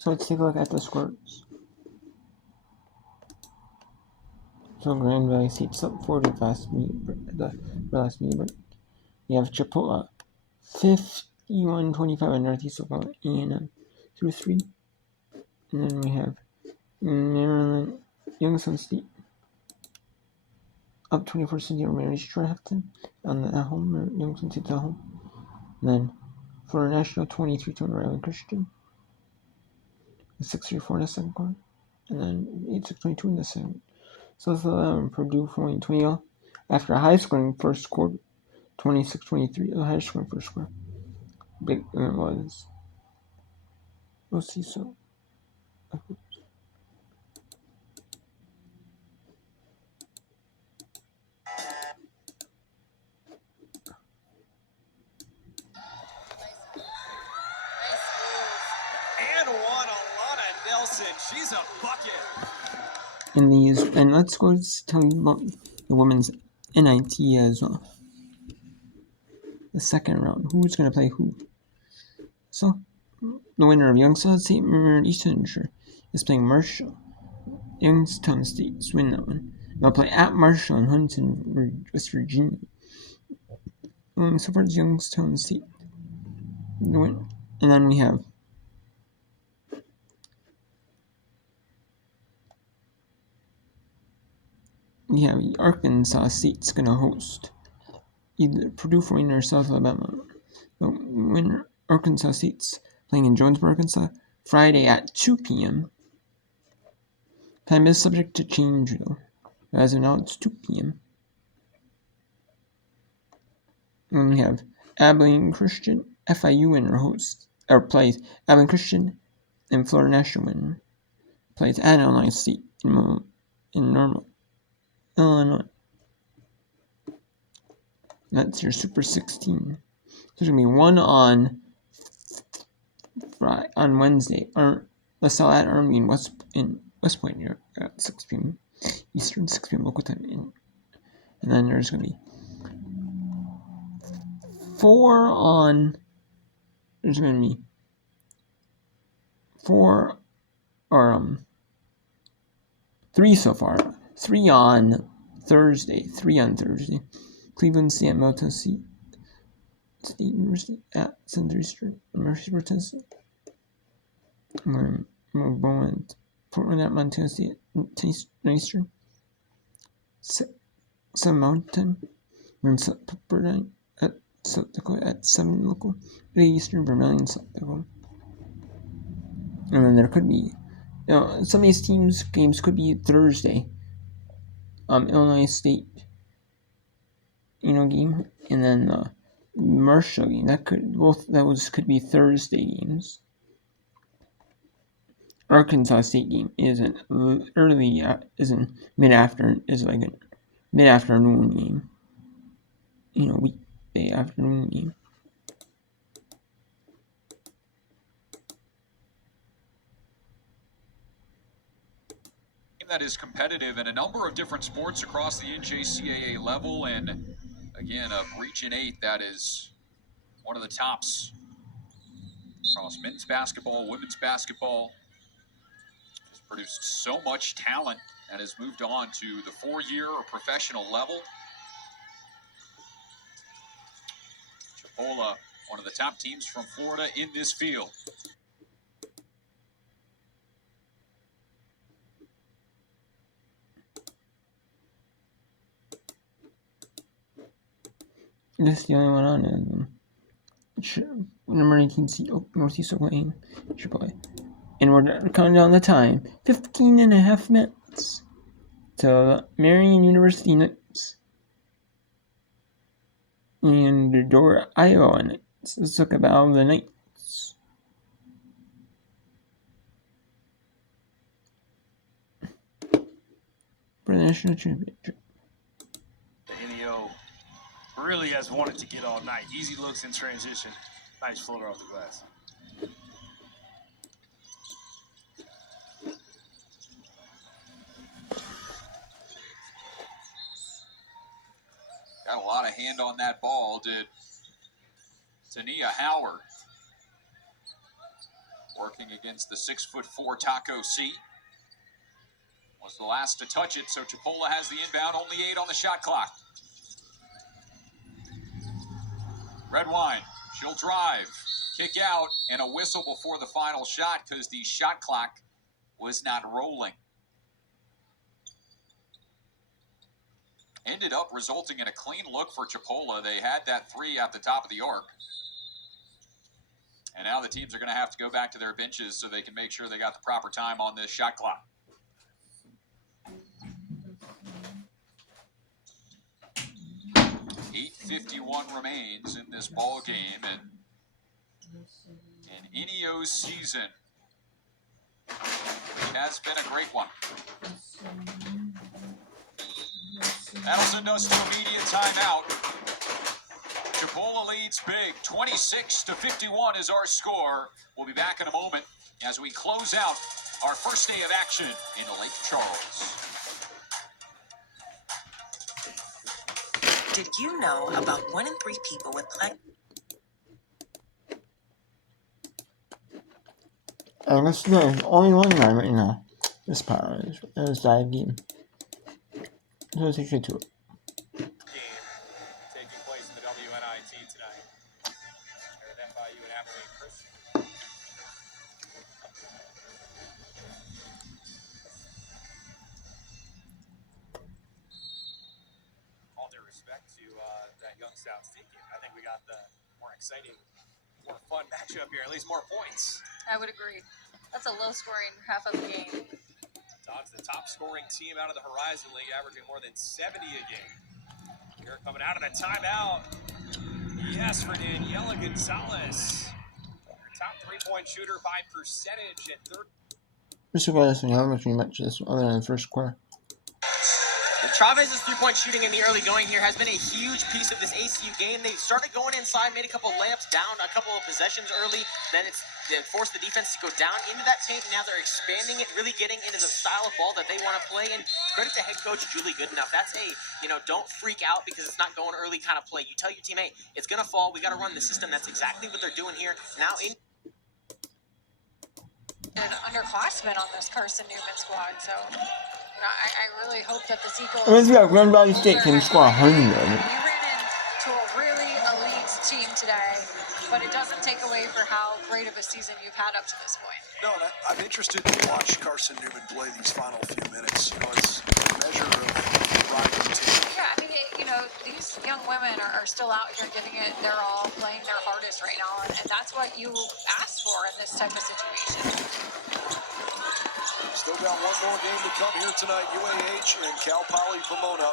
So let's take a look at the scores. So Grand Valley State's up 40 last meet, but you have Chipola 51-25 on Northeast Oklahoma A&M through 3. And then we have Maryland Youngstown State up 24-17 over Mary Straffton at home. Youngstown State's at home. And then Florida National 23-2 over Island Christian. 6-3-4 in the second quarter. And then 8-6-22 in the second. So Purdue 20 after a high-scoring first quarter, 26-23, the high-scoring first quarter. Big was. We'll see. So. And one, Alana Nelson. She's a bucket. And let's go tell you about the women's NIT as well. The second round. Who's going to play who? So, the winner of Youngstown State Eastern is playing Marshall. Youngstown State's win that one. They'll play at Marshall in Huntington, West Virginia. So far, it's Youngstown State. The win. And then we have Arkansas State's going to host either Purdue for winner or South Alabama. The winner, Arkansas State's playing in Jonesboro, Arkansas, Friday at 2 p.m. Time is subject to change, though. As of now, it's 2 p.m. And we have Abilene Christian, FIU winner plays Abilene Christian, and Florida National winner plays at Illinois State in Normal, Illinois. That's your Super 16. There's going to be one on Wednesday, or LaSalle at Army in West Point here at 6 p.m. Eastern, 6 p.m. local time. And then there's going to be three so far. Three on Thursday. Cleveland State at Middle State University at Central Eastern, Murfreesboro, Tennessee. Portland at Montana State at Eastern. 7 Mountain. We're in South Pepperdine at South Dakota at 7 local. 8 Eastern, Vermillion, South Dakota. And then there could be, some of these games could be Thursday. Illinois State, game, and then the Marshall game. Those could be Thursday games. Arkansas State game is in mid-afternoon game. Weekday afternoon game. That is competitive in a number of different sports across the NCAA level, and again, Region 8 that is one of the tops across men's basketball, women's basketball. It's produced so much talent and has moved on to the 4-year or professional level. Chipola, one of the top teams from Florida in this field. This is the only one on it. Number 19 seed, Northeast Oklahoma, Chipola. And we're counting down the time. 15 and a half minutes to Marian University Knights and Dora, Iowa Knights. Let's talk about the Knights. For the national championship. The NEO really has wanted to get all night. Easy looks in transition. Nice floater off the glass. Got a lot of hand on that ball, did Tania Howard. working against the 6'4" Taco C. Was the last to touch it, so Chipola has the inbound, only 8 on the shot clock. Red Wine, she'll drive, kick out, and a whistle before the final shot because the shot clock was not rolling. Ended up resulting in a clean look for Chipola. They had that 3 at the top of the arc. And now the teams are going to have to go back to their benches so they can make sure they got the proper time on this shot clock. .51 remains in this ball game, and in NEO's season, which has been a great one. That'll send us to a media timeout. Chipola leads big, 26-51 is our score. We'll be back in a moment as we close out our first day of action in Lake Charles. Did you know about 1 in 3 people with plaque? I guess there's only one guy right now. This power is live game. So let's take it to it. Game taking place in the WNIT tonight. Here at FIU and Abilene Christian. All due respect to that Youngstown State game, I think we got the more exciting, more fun matchup here, at least more points. I would agree. That's a low-scoring half of the game. Dodge, the top-scoring team out of the Horizon League, averaging more than 70 a game. Here coming out of the timeout. Yes, for Daniela Gonzalez. Your top three-point shooter by percentage at third. This is what how much we matches other than the first quarter. Chavez's three-point shooting in the early going here has been a huge piece of this ACU game. They started going inside, made a couple of layups down, a couple of possessions early. Then they forced the defense to go down into that paint. Now they're expanding it, really getting into the style of ball that they want to play. And credit to head coach Julie Goodenough. That's a, don't freak out because it's not going early kind of play. You tell your team, hey, it's going to fall. We got to run the system. That's exactly what they're doing here. Now in An underclassman on this Carson Newman squad, so I really hope that the Eagles. I mean, yeah, Grand Valley State can score 100. We ran into a really elite team today, but it doesn't take away for how great of a season you've had up to this point. No, and I'm interested to watch Carson Newman play these final few minutes. It's a measure of rising team. Yeah, I mean, these young women are still out here giving it their all, playing their hardest right now, and that's what you ask for in this type of situation. Still got one more game to come here tonight. UAH and Cal Poly Pomona.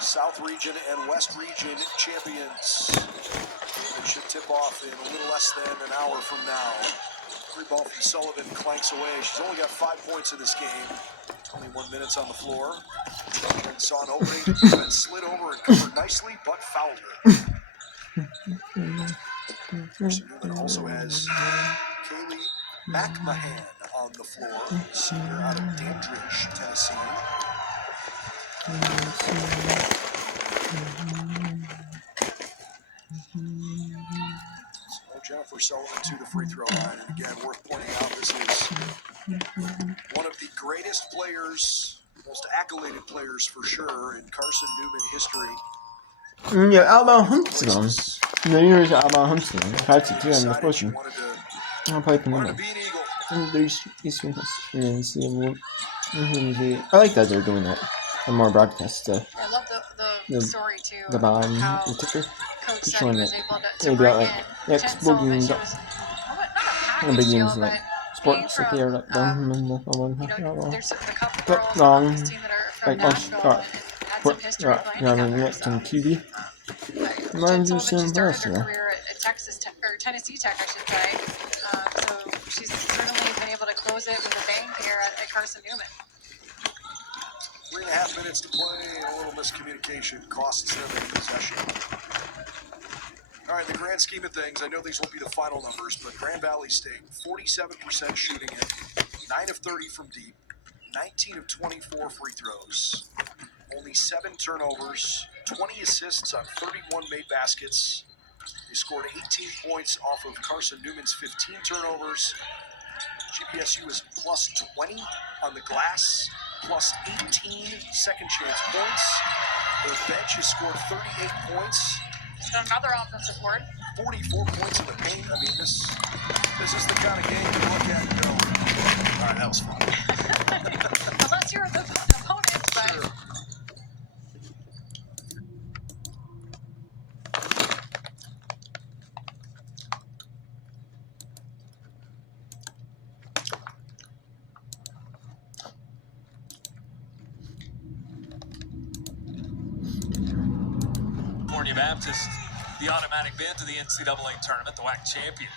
South Region and West Region champions. It should tip off in a little less than an hour from now. Free ball from Sullivan clanks away. She's only got 5 points in this game. 21 minutes on the floor. And saw an opening. The defense slid over and covered nicely, but fouled her. Carson Newman also has Kaylee McMahon on the floor, senior out of Dandridge, Tennessee. So Jennifer Sullivan to the free throw line, and again, worth pointing out, this is one of the greatest players, most accoladed players for sure in Carson Newman history. Ja, Alabama Huntsman. The years of Alabama Huntsman. 5-2 on the portion. I'll play for Newman. And there's Eastern and see I like that they're doing that. And more broadcast stuff. I love the story too. The bomb, how the ticker. Coach said he was able to They bring got like in X Jen Sullivan. boogie She and was big not a games package like deal, sports but that they are like dumb and the there's a couple but girls wrong, on this team that are from like us, Nashville and had some history playing together. next on TV. Jen Reminds you Sullivan, she of started some her career at Tennessee Tech, I should say. So she's certainly been able to close it with a bang here at Carson Newman. 3.5 minutes to play, and a little miscommunication costs them in possession. All right, in the grand scheme of things, I know these won't be the final numbers, but Grand Valley State, 47% shooting it, 9 of 30 from deep, 19 of 24 free throws, only 7 turnovers, 20 assists on 31 made baskets, They scored 18 points off of Carson Newman's 15 turnovers. GPSU is plus 20 on the glass, plus 18 second chance points. Their bench has scored 38 points. So another offensive board. 44 points in the paint. I mean, this is the kind of game you look at and go, all right, that was fun. Unless you're the opponent, but Sure. California Baptist, the automatic bid to the NCAA tournament, the WAC champions.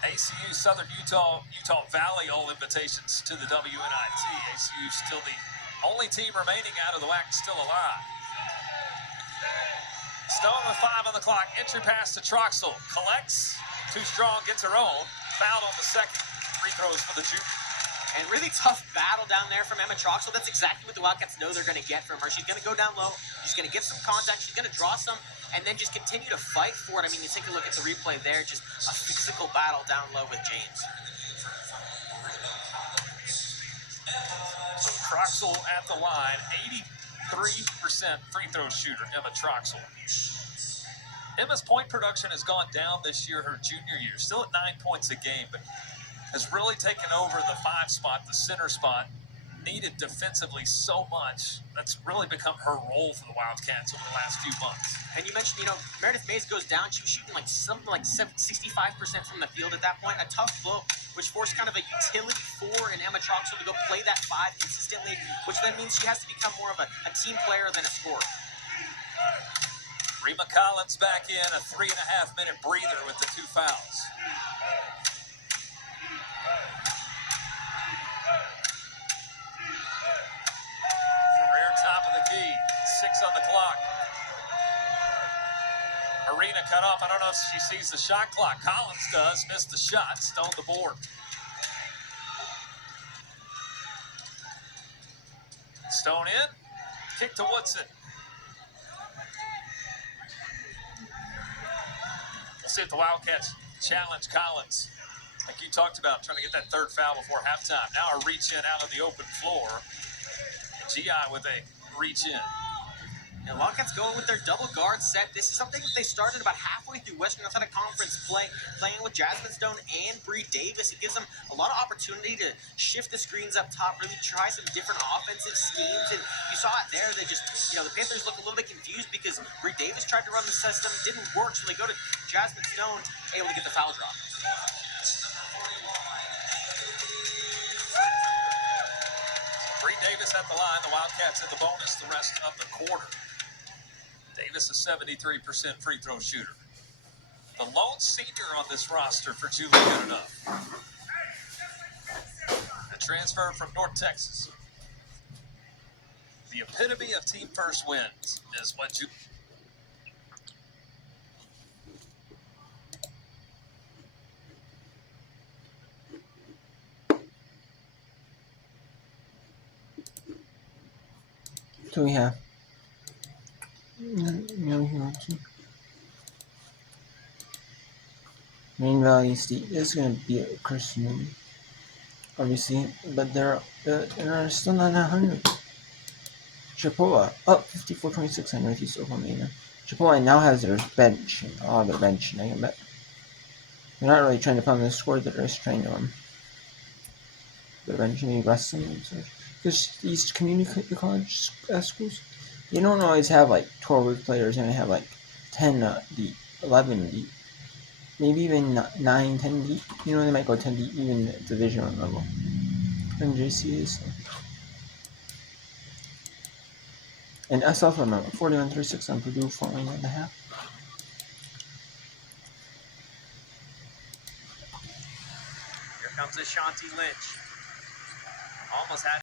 ACU, Southern Utah, Utah Valley, all invitations to the WNIT. ACU still the only team remaining out of the WAC still alive. Stone with 5 on the clock. Entry pass to Troxel. Collects. Too strong. Gets her own. Fouled on the second. Free throws for the junior. And really tough battle down there from Emma Troxel. That's exactly what the Wildcats know they're going to get from her. She's going to go down low. She's going to get some contact. She's going to draw some and then just continue to fight for it. I mean, you take a look at the replay there. Just a physical battle down low with James. So Troxel at the line. 83% free throw shooter, Emma Troxel. Emma's point production has gone down this year, her junior year. Still at 9 points a game, but has really taken over the 5 spot, the center spot, needed defensively so much. That's really become her role for the Wildcats over the last few months. And you mentioned, Meredith Mays goes down. She was shooting something like 65% from the field at that point. A tough blow, which forced kind of a utility for an Emma Troxel to go play that 5 consistently, which then means she has to become more of a team player than a scorer. Rima Collins back in, a 3.5-minute breather with the 2 fouls. Top of the key, 6 on the clock. Arena cut off. I don't know if she sees the shot clock. Collins does. Missed the shot. Stone the board. Stone in. Kick to Woodson. We'll see if the Wildcats challenge Collins. Like you talked about, trying to get that 3rd foul before halftime. Now a reach in out on the open floor. GI with a reach in. And Wildcats going with their double guard set. This is something that they started about halfway through Western Athletic Conference playing with Jasmine Stone and Bree Davis. It gives them a lot of opportunity to shift the screens up top, really try some different offensive schemes. And you saw it there. They just, the Panthers look a little bit confused because Bree Davis tried to run the system, didn't work. So they go to Jasmine Stone, able to get the foul drop. Bree Davis at the line. The Wildcats in the bonus the rest of the quarter. Davis, a 73% free throw shooter. The lone senior on this roster for Julie Goodenough. A transfer from North Texas. The epitome of team first wins is what you. So we have Main Valley State. This is going to be a Christian, obviously, but they're still not 100. Chippewa up 54-26 on Northeast Oklahoma. Chippewa now has their bench, their bench, and I bet they're not really trying to pound the score. They're just trying to their bench maybe rest them and such. Because these community college schools, they don't always have 12 players, and they have 10 deep, 11 deep, maybe even 9, 10 deep. They might go 10 deep even at Division I level. And JC is. And SF remember 41-36 on Purdue, 49.5. Here comes Ashanti Lynch. Almost had